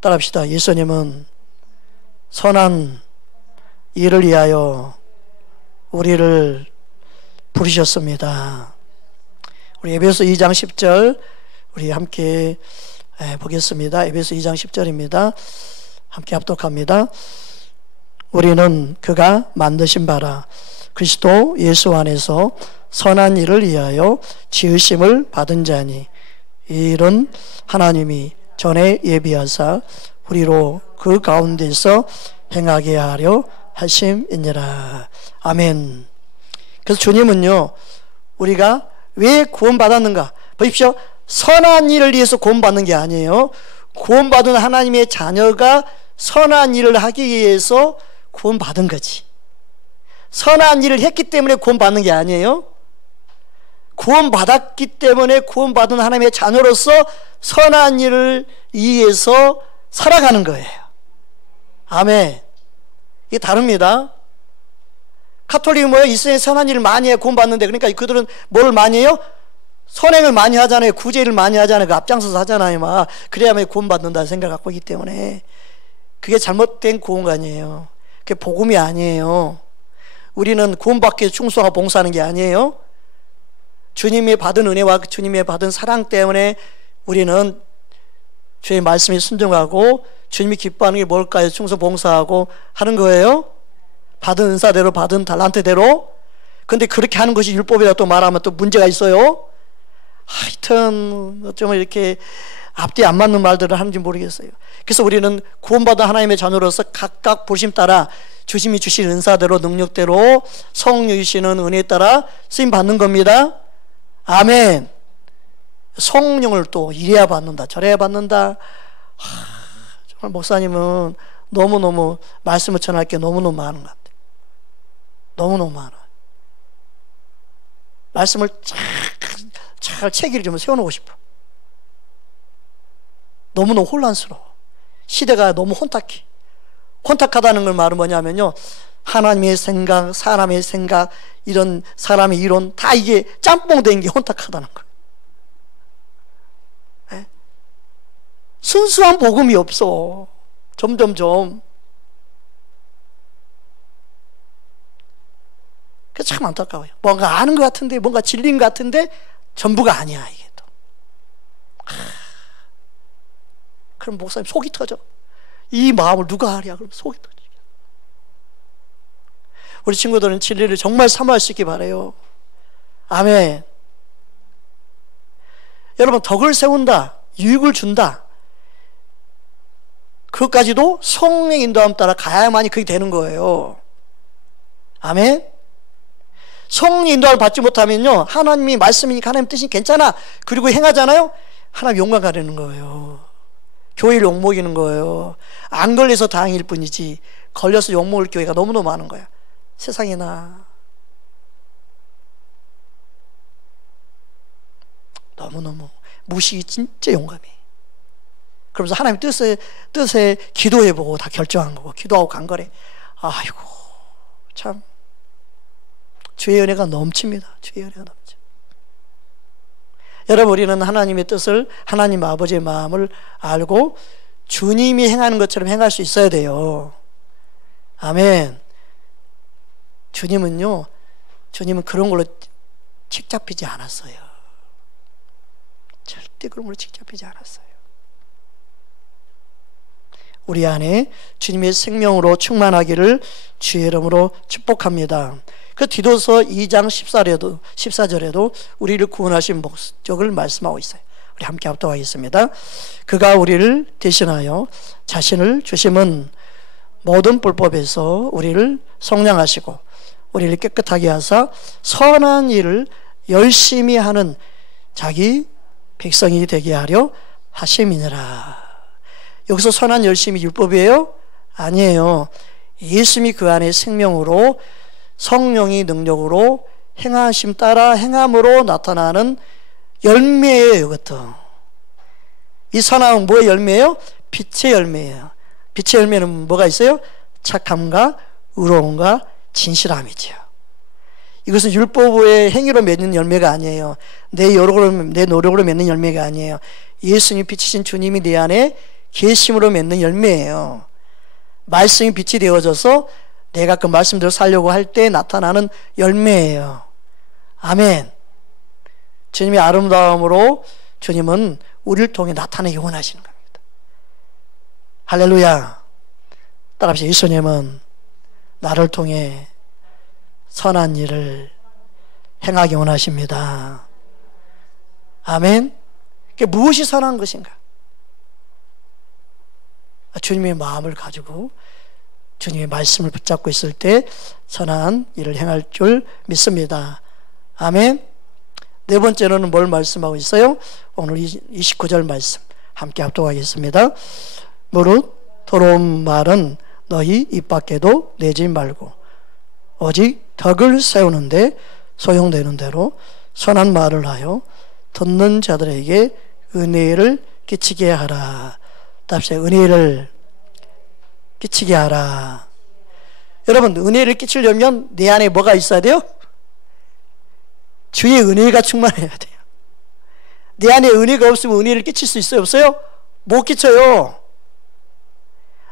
따라합시다. 예수님은 선한 일을 위하여 우리를 부르셨습니다. 우리 에베소 2장 10절 우리 함께 보겠습니다. 에베소 2장 10절입니다. 함께 합독합니다. 우리는 그가 만드신 바라 그리스도 예수 안에서 선한 일을 위하여 지으심을 받은 자니 이런 하나님이 전에 예비하사 우리로 그 가운데서 행하게 하려 하심이니라. 아멘. 그래서 주님은요, 우리가 왜 구원받았는가? 보십시오. 선한 일을 위해서 구원받는 게 아니에요. 구원받은 하나님의 자녀가 선한 일을 하기 위해서 구원받은 거지. 선한 일을 했기 때문에 구원받는 게 아니에요. 구원받았기 때문에 구원받은 하나님의 자녀로서 선한 일을 위해서 살아가는 거예요. 아멘. 이게 다릅니다. 카톨릭은 뭐예요? 이스라엘 선한 일을 많이 해 구원받는데, 그러니까 그들은 뭘 많이 해요? 선행을 많이 하잖아요. 구제를 많이 하잖아요. 그 앞장서서 하잖아요. 막 그래야만 구원받는다 생각을 갖고 있기 때문에 그게 잘못된 구원관이에요. 그게 복음이 아니에요. 우리는 구원받기 위해서 충성하고 봉사하는 게 아니에요. 주님이 받은 은혜와 주님이 받은 사랑 때문에 우리는 주의 말씀에 순종하고 주님이 기뻐하는 게 뭘까요? 충성 봉사하고 하는 거예요. 받은 은사대로 받은 달란트대로. 근데 그렇게 하는 것이 율법이라고 또 말하면 또 문제가 있어요. 하여튼 어쩌면 이렇게 앞뒤 안 맞는 말들을 하는지 모르겠어요. 그래서 우리는 구원받은 하나님의 자녀로서 각각 부르심 따라 주님이 주신 은사대로 능력대로 성령 주시는 은혜에 따라 쓰임 받는 겁니다. 아멘. 성령을 또 이래야 받는다 저래야 받는다. 정말 목사님은 너무너무 말씀을 전할 게 너무너무 많은 것 같아요. 너무너무 많아. 말씀을 잘 체계를 좀 세워놓고 싶어. 너무너무 혼란스러워. 시대가 너무 혼탁해. 혼탁하다는 걸 말은 뭐냐면요, 하나님의 생각, 사람의 생각, 이런 사람의 이론 다 이게 짬뽕된 게 혼탁하다는 거예요. 네? 순수한 복음이 없어. 점점점. 그래서 참 안타까워요. 뭔가 아는 것 같은데, 뭔가 진리인 것 같은데 전부가 아니야, 이게 또. 그럼 목사님 속이 터져. 이 마음을 누가 하랴? 그럼 속이 터져. 우리 친구들은 진리를 정말 사모할 수 있기 바라요. 아멘. 여러분, 덕을 세운다, 유익을 준다, 그것까지도 성령의 인도함 따라 가야만이 그게 되는 거예요. 아멘. 성령의 인도함을 받지 못하면요, 하나님이 말씀이니까 하나님 뜻이 괜찮아 그리고 행하잖아요, 하나님 욕만 가리는 거예요. 교회를 욕먹이는 거예요. 안 걸려서 다행일 뿐이지 걸려서 욕먹을 교회가 너무너무 많은 거야, 세상에나. 너무너무 무식이 진짜 용감해. 그러면서 하나님 뜻에 기도해보고 다 결정한 거고 기도하고 간 거래. 아이고 참 주의 은혜가 넘칩니다. 주의 은혜가 넘쳐. 여러분, 우리는 하나님의 뜻을, 하나님 아버지의 마음을 알고 주님이 행하는 것처럼 행할 수 있어야 돼요. 아멘. 주님은 그런 걸로 칙 잡히지 않았어요. 절대 그런 걸로 칙 잡히지 않았어요. 우리 안에 주님의 생명으로 충만하기를 주의 이름으로 축복합니다. 그 디도서 2장 14절에도 우리를 구원하신 목적을 말씀하고 있어요. 우리 함께 합독하겠습니다. 그가 우리를 대신하여 자신을 주심은 모든 불법에서 우리를 성량하시고 우리를 깨끗하게 하사 선한 일을 열심히 하는 자기 백성이 되게 하려 하심이니라. 여기서 선한 열심이 율법이에요? 아니에요. 예수님이 그 안에 생명으로 성령이 능력으로 행하심 따라 행함으로 나타나는 열매예요. 이것도. 이 선함은 뭐의 열매예요? 빛의 열매예요. 빛의 열매는 뭐가 있어요? 착함과 의로움과 진실함이죠. 이것은 율법의 행위로 맺는 열매가 아니에요. 내 노력으로 맺는 열매가 아니에요. 예수님이 빛이신 주님이 내 안에 계심으로 맺는 열매예요. 말씀이 빛이 되어져서 내가 그 말씀대로 살려고 할 때 나타나는 열매예요. 아멘. 주님의 아름다움으로 주님은 우리를 통해 나타내기 원하시는 겁니다. 할렐루야. 따라합시다. 예수님은 나를 통해 선한 일을 행하기 원하십니다. 아멘. 그게 무엇이 선한 것인가? 주님의 마음을 가지고 주님의 말씀을 붙잡고 있을 때 선한 일을 행할 줄 믿습니다. 아멘. 네 번째로는 뭘 말씀하고 있어요? 오늘 29절 말씀 함께 합독하겠습니다. 무릇 더러운 말은 너희 입 밖에도 내지 말고 오직 덕을 세우는데 소용되는 대로 선한 말을 하여 듣는 자들에게 은혜를 끼치게 하라. 답시 은혜를 끼치게 하라. 여러분, 은혜를 끼치려면 내 안에 뭐가 있어야 돼요? 주의 은혜가 충만해야 돼요. 내 안에 은혜가 없으면 은혜를 끼칠 수 있어요? 없어요? 못 끼쳐요.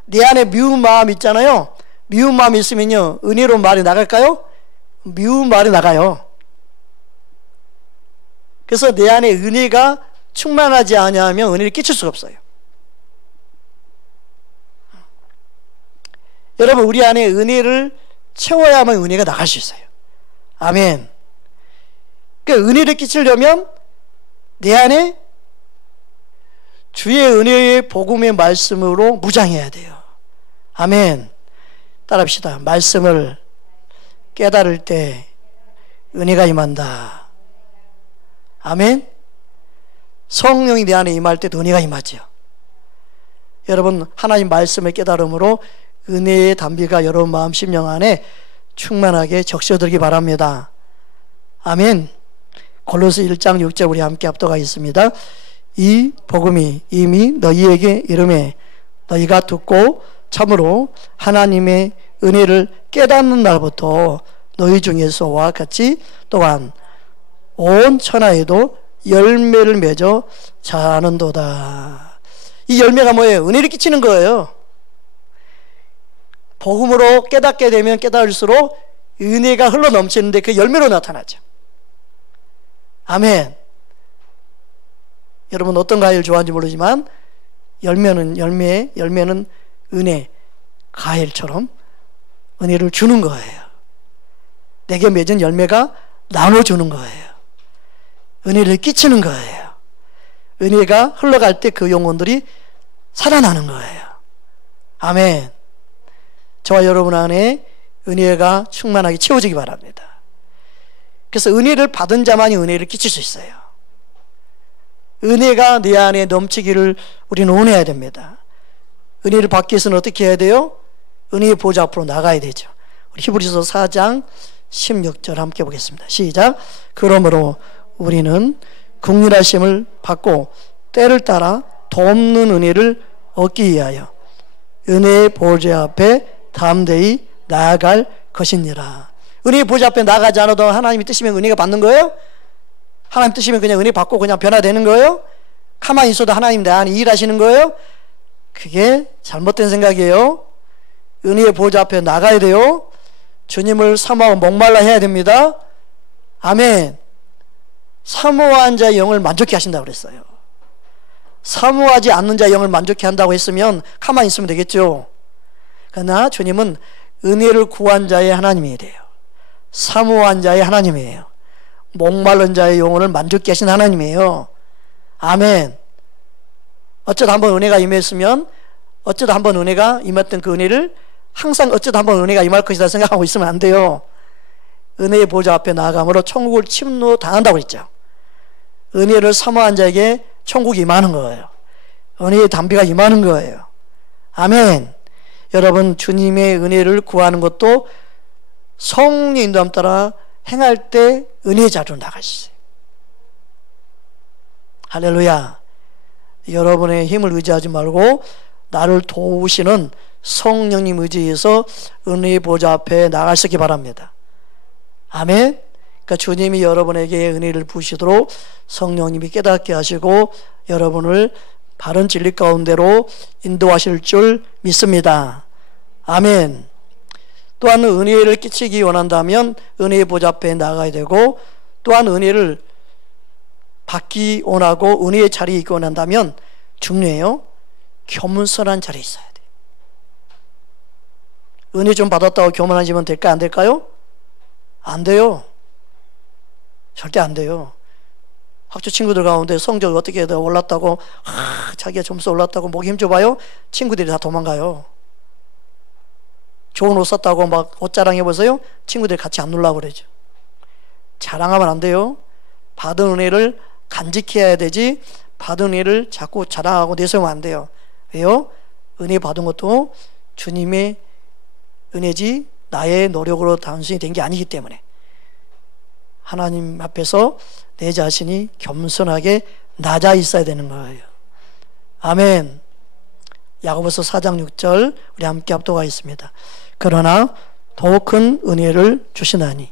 내 안에 미운 마음 있잖아요. 미운 마음이 있으면요, 은혜로운 말이 나갈까요? 미운 말이 나가요. 그래서 내 안에 은혜가 충만하지 않으면 은혜를 끼칠 수가 없어요. 여러분, 우리 안에 은혜를 채워야만 은혜가 나갈 수 있어요. 아멘. 그러니까 은혜를 끼치려면 내 안에 주의 은혜의 복음의 말씀으로 무장해야 돼요. 아멘. 따라합시다. 말씀을 깨달을 때 은혜가 임한다. 아멘. 성령이 내 안에 임할 때도 은혜가 임하죠. 여러분, 하나님 말씀을 깨달음으로 은혜의 담비가 여러분 마음 심령 안에 충만하게 적셔들기 바랍니다. 아멘. 골로새 1장 6절 우리 함께 합독하겠습니다. 이 복음이 이미 너희에게 이르매 너희가 듣고 참으로 하나님의 은혜를 깨닫는 날부터 너희 중에서와 같이 또한 온 천하에도 열매를 맺어 자라는도다. 이 열매가 뭐예요? 은혜를 끼치는 거예요. 복음으로 깨닫게 되면 깨달을수록 은혜가 흘러 넘치는데 그 열매로 나타나죠. 아멘. 여러분 어떤 과일 좋아하는지 모르지만 열매는 은혜, 과일처럼 은혜를 주는 거예요. 내게 맺은 열매가 나눠주는 거예요. 은혜를 끼치는 거예요. 은혜가 흘러갈 때 그 영혼들이 살아나는 거예요. 아멘. 저와 여러분 안에 은혜가 충만하게 채워지기 바랍니다. 그래서 은혜를 받은 자만이 은혜를 끼칠 수 있어요. 은혜가 내 안에 넘치기를 우리는 원해야 됩니다. 은혜를 받기 위해서는 어떻게 해야 돼요? 은혜의 보좌 앞으로 나가야 되죠. 우리 히브리서 4장 16절 함께 보겠습니다. 시작. 그러므로 우리는 긍휼하심을 받고 때를 따라 돕는 은혜를 얻기 위하여 은혜의 보좌 앞에 담대히 나아갈 것이니라. 은혜의 보좌 앞에 나가지 않아도 하나님이 뜻이면 은혜가 받는 거예요? 하나님 뜻이면 그냥 은혜 받고 그냥 변화되는 거예요? 가만히 있어도 하나님 내 안에 일하시는 거예요? 그게 잘못된 생각이에요. 은혜의 보좌 앞에 나가야 돼요. 주님을 사모하고 목말라 해야 됩니다. 아멘. 사모한 자의 영을 만족케 하신다고 그랬어요. 사모하지 않는 자의 영을 만족케 한다고 했으면 가만히 있으면 되겠죠. 그러나 주님은 은혜를 구한 자의 하나님이 돼요. 사모한 자의 하나님이에요. 목마른 자의 영혼을 만족케 하신 하나님이에요. 아멘. 어쩌다 한번 은혜가 임했으면 어쩌다 한번 은혜가 임했던 그 은혜를 항상 어쩌다 한번 은혜가 임할 것이다 생각하고 있으면 안 돼요. 은혜의 보좌 앞에 나아감으로 천국을 침노 당한다고 했죠. 은혜를 사모한 자에게 천국이 임하는 거예요. 은혜의 담비가 임하는 거예요. 아멘. 여러분, 주님의 은혜를 구하는 것도 성령의 인도함 따라 행할 때 은혜의 자리로 나갈 수 있어요. 할렐루야. 여러분의 힘을 의지하지 말고 나를 도우시는 성령님 의지해서 은혜의 보좌 앞에 나갈 수 있기 바랍니다. 아멘. 그러니까 주님이 여러분에게 은혜를 부으시도록 성령님이 깨닫게 하시고 여러분을 바른 진리 가운데로 인도하실 줄 믿습니다. 아멘. 또한 은혜를 끼치기 원한다면 은혜의 보좌 앞에 나가야 되고, 또한 은혜를 받기 원하고 은혜의 자리에 있기 원한다면 중요해요. 겸손한 자리에 있어야 돼요. 은혜 좀 받았다고 교만해지면 될까 안 될까요? 안 돼요. 절대 안 돼요. 학교 친구들 가운데 성적이 어떻게 올랐다고 자기가 점수 올랐다고 목에 힘줘봐요. 친구들이 다 도망가요. 좋은 옷 샀다고 막 옷 자랑해보세요. 친구들이 같이 안 놀라고 그러죠. 자랑하면 안 돼요. 받은 은혜를 간직해야 되지 받은 은혜를 자꾸 자랑하고 내세우면 안 돼요. 왜요? 은혜 받은 것도 주님의 은혜지 나의 노력으로 단순히 된 게 아니기 때문에 하나님 앞에서 내 자신이 겸손하게 낮아 있어야 되는 거예요. 아멘. 야고보서 4장 6절 우리 함께 합독하겠습니다. 그러나 더 큰 은혜를 주시나니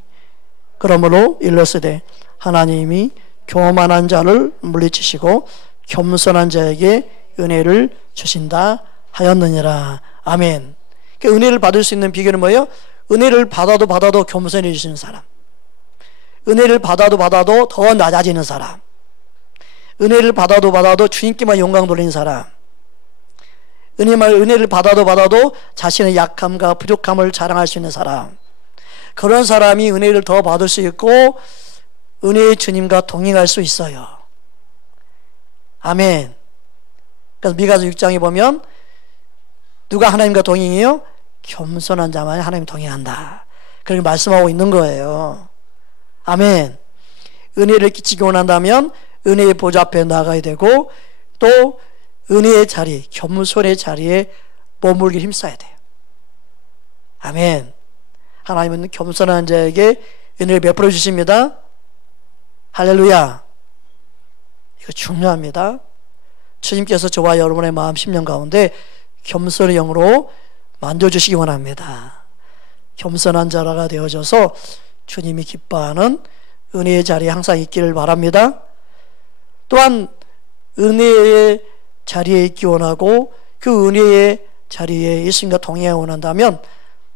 그러므로 일러스되 하나님이 교만한 자를 물리치시고 겸손한 자에게 은혜를 주신다 하였느니라. 아멘. 그러니까 은혜를 받을 수 있는 비결은 뭐예요? 은혜를 받아도 겸손해지시는 사람, 은혜를 받아도 더 낮아지는 사람, 은혜를 받아도 주님께만 영광 돌리는 사람, 은혜를 받아도 자신의 약함과 부족함을 자랑할 수 있는 사람, 그런 사람이 은혜를 더 받을 수 있고 은혜의 주님과 동행할 수 있어요. 아멘. 그래서 미가서 6장에 보면 누가 하나님과 동행해요? 겸손한 자만 하나님 동행한다. 그렇게 말씀하고 있는 거예요. 아멘. 은혜를 끼치기 원한다면 은혜의 보좌 앞에 나가야 되고 또 은혜의 자리, 겸손의 자리에 머물기 힘써야 돼요. 아멘. 하나님은 겸손한 자에게 은혜를 베풀어 주십니다. 할렐루야. 이거 중요합니다. 주님께서 저와 여러분의 마음 심령 가운데 겸손의 영으로 만져주시기 원합니다. 겸손한 자라가 되어져서 주님이 기뻐하는 은혜의 자리에 항상 있기를 바랍니다. 또한 은혜의 자리에 있기 원하고 그 은혜의 자리에 예수님과 동행하기 원한다면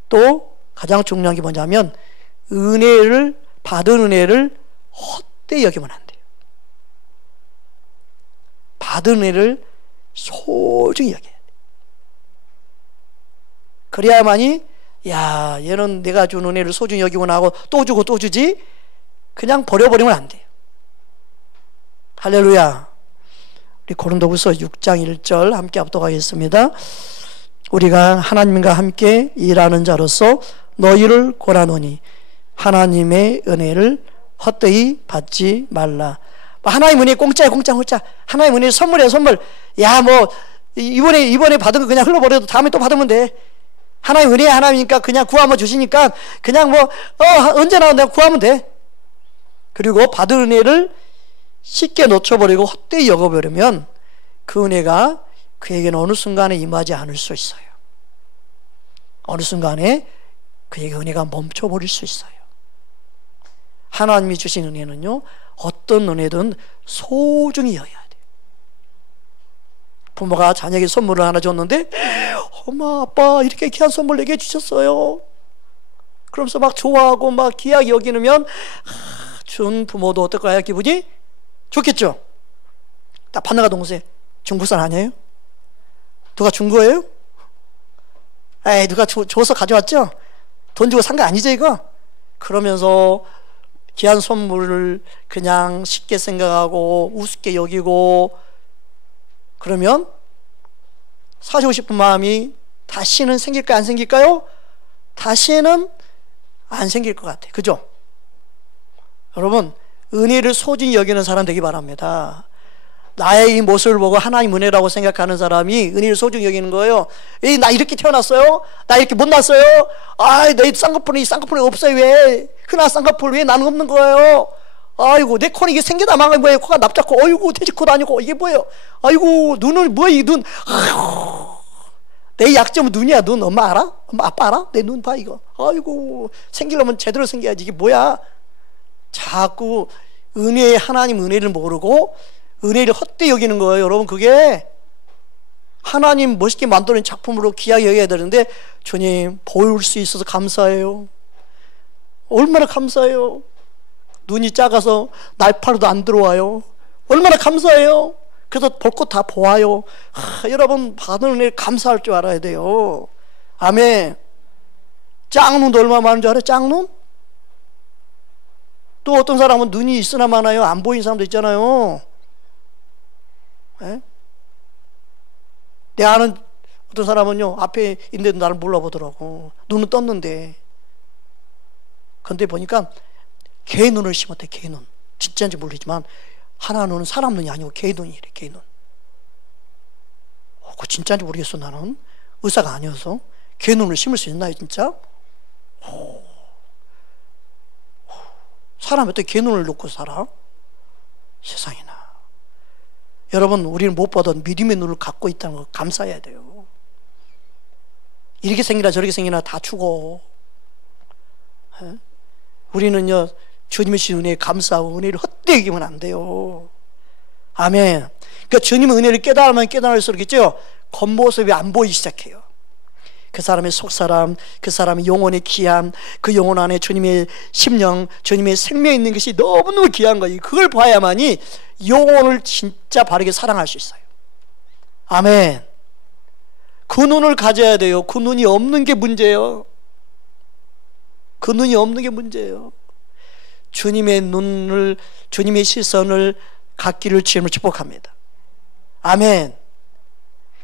또 가장 중요한 게 뭐냐면 은혜를 받은 은혜를 헛되이 여기면 안 돼요. 받은 은혜를 소중히 여겨야 돼요. 그래야만이 야 얘는 내가 준 은혜를 소중히 여기구나 하고 또 주고 또 주지 그냥 버려버리면 안 돼요. 할렐루야. 우리 고린도후서 6장 1절 함께 합독하겠습니다. 우리가 하나님과 함께 일하는 자로서 너희를 고라노니 하나님의 은혜를 헛되이 받지 말라. 하나님 은혜 공짜야 공짜. 하나님 은혜 선물이야 선물. 야 뭐 이번에 받은 거 그냥 흘러버려도 다음에 또 받으면 돼. 하나님 은혜 하나님이니까 그냥 구하면 주시니까 그냥 뭐 언제나 내가 구하면 돼. 그리고 받은 은혜를 쉽게 놓쳐버리고 헛되이 여겨버리면 그 은혜가 그에게는 어느 순간에 임하지 않을 수 있어요. 어느 순간에 그에게 은혜가 멈춰버릴 수 있어요. 하나님이 주신 은혜는요 어떤 은혜든 소중히 여겨야 돼요. 부모가 자녀에게 선물을 하나 줬는데 엄마 아빠 이렇게 귀한 선물 내게 주셨어요. 그러면서 막 좋아하고 막 귀하게 여기면 준 부모도 어떨까요? 기분이 좋겠죠. 딱 판나가 동생 중국산 아니에요? 누가 준 거예요? 에이 누가 줘서 가져왔죠? 돈 주고 산 거 아니죠 이거? 그러면서 귀한 선물을 그냥 쉽게 생각하고 우습게 여기고 그러면 사주고 싶은 마음이 다시는 생길까요? 안 생길까요? 다시는 안 생길 것 같아요. 그죠? 여러분 은혜를 소중히 여기는 사람 되기 바랍니다. 나의 이 모습을 보고 하나님 은혜라고 생각하는 사람이 은혜를 소중히 여기는 거예요. 에이, 나 이렇게 태어났어요? 나 이렇게 못났어요? 아이 내 쌍꺼풀이 없어요. 왜? 흔한 쌍꺼풀 왜 나는 없는 거예요? 아이고 내 코는 이게 생겨다 망한 거예요. 코가 납작고 어이구 돼지코도 아니고 이게 뭐예요? 아이고 눈을 뭐야 이 눈. 아이고 내 약점은 눈이야. 눈 엄마 알아? 엄마 아빠 알아? 내 눈 봐 이거. 아이고 생기려면 제대로 생겨야지. 이게 뭐야? 자꾸 하나님 은혜를 모르고 은혜를 헛되이 여기는 거예요. 여러분 그게 하나님 멋있게 만드는 작품으로 귀하게 여겨야 되는데 주님 보일 수 있어서 감사해요. 얼마나 감사해요. 눈이 작아서 날파리도 안 들어와요. 얼마나 감사해요. 그래서 볼 것 다 보아요. 여러분 받은 은혜를 감사할 줄 알아야 돼요. 아멘. 짝눈도 얼마 많은 줄 알아요? 짝눈? 또 어떤 사람은 눈이 있으나 마나요? 안 보이는 사람도 있잖아요. 예? 내 아는 어떤 사람은요, 앞에 있는데도 나를 몰라보더라고. 눈은 떴는데. 근데 보니까 개 눈을 심었대, 개 눈. 진짜인지 모르지만, 하나 눈은 사람 눈이 아니고 개 눈이래, 개 눈. 그거 진짜인지 모르겠어, 나는. 의사가 아니어서. 개 눈을 심을 수 있나요, 진짜? 사람이 어떻게 개 눈을 놓고 살아? 세상에나. 여러분, 우리는 무엇보다 믿음의 눈을 갖고 있다는 걸 감사해야 돼요. 이렇게 생기나 저렇게 생기나 다 죽어. 에? 우리는요, 주님의 은혜에 감사하고 은혜를 헛되게 여기면 안 돼요. 아멘. 그러니까 주님의 은혜를 깨달으면 깨달을수록 있죠, 겉모습이 안 보이기 시작해요. 그 사람의 속사람, 그 사람의 영혼의 귀함, 그 영혼 안에 주님의 심령, 주님의 생명이 있는 것이 너무너무 귀한 거예요. 그걸 봐야만이 영혼을 진짜 바르게 사랑할 수 있어요. 아멘. 그 눈을 가져야 돼요. 그 눈이 없는 게 문제예요. 그 눈이 없는 게 문제예요. 주님의 눈을, 주님의 시선을 갖기를 주님을 축복합니다. 아멘.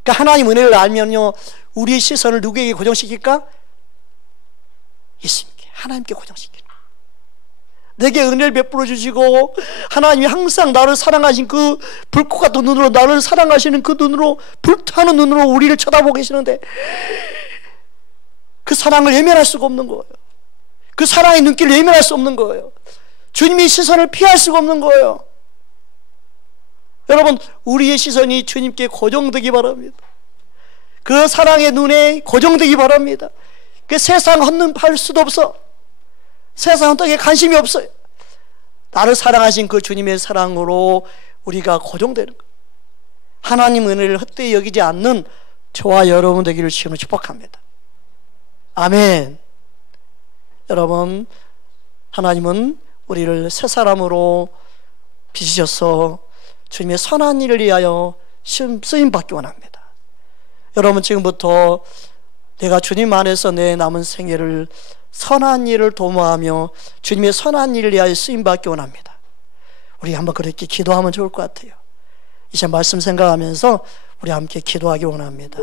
그러니까 하나님 은혜를 알면요, 우리의 시선을 누구에게 고정시킬까? 예수님께, 하나님께 고정시키는. 내게 은혜를 베풀어 주시고 하나님이 항상 나를 사랑하신 그 불꽃 같은 눈으로, 나를 사랑하시는 그 눈으로, 불타는 눈으로 우리를 쳐다보고 계시는데 그 사랑을 외면할 수가 없는 거예요. 그 사랑의 눈길을 외면할 수 없는 거예요. 주님의 시선을 피할 수가 없는 거예요. 여러분, 우리의 시선이 주님께 고정되기 바랍니다. 그 사랑의 눈에 고정되기 바랍니다. 그 세상 헛눈팔 수도 없어. 세상 어떻게 관심이 없어요. 나를 사랑하신 그 주님의 사랑으로 우리가 고정되는 거예요. 하나님 은혜를 헛되이 여기지 않는 저와 여러분 되기를 주님을 축복합니다. 아멘. 여러분, 하나님은 우리를 새 사람으로 빚으셔서 주님의 선한 일을 위하여 쓰임받기 원합니다. 여러분, 지금부터 내가 주님 안에서 내 남은 생애를 선한 일을 도모하며 주님의 선한 일을 위하여 쓰임받기 원합니다. 우리 한번 그렇게 기도하면 좋을 것 같아요. 이제 말씀 생각하면서 우리 함께 기도하기 원합니다.